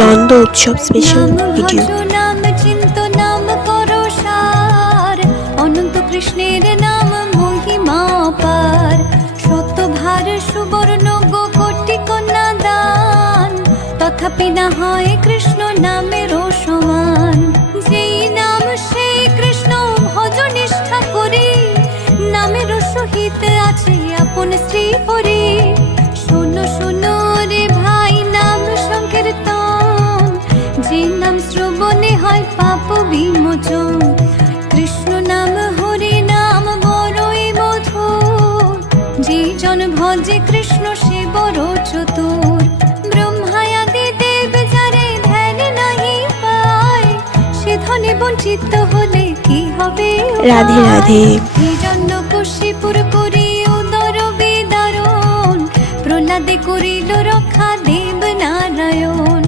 নন্দ উৎসব special video. নাম চিন্ত নাম করো সার, অনন্ত কৃষ্ণের নাম মহিমা পার। শতভার সুবর্ণ কোটি কন্যা দান, তথাপি না হয় কৃষ্ণ নামের সমান। যেই নাম সেই কৃষ্ণ ভজ নিষ্ঠা করি, নামের সহিত আছে আপন শ্রী হরি। শোনো শোনো রে ভাই নাম সংকীর্তন, যে নাম শ্রবণে হয় পাপ বিমোচন। কৃষ্ণ নাম হরি নাম বড়ই মধুর, যে জন ভজে কৃষ্ণ সে বড় চতুর। ব্রহ্মায়াদি দেব যারে ধ্যান নাহি পায়, সে ধনে বঞ্চিত হলে কি হবে রাধে রাধে। হিরণ্যকশিপুর করি উদর বিদারণ, প্রহ্লাদে করিল রক্ষা দেব নারায়ণ।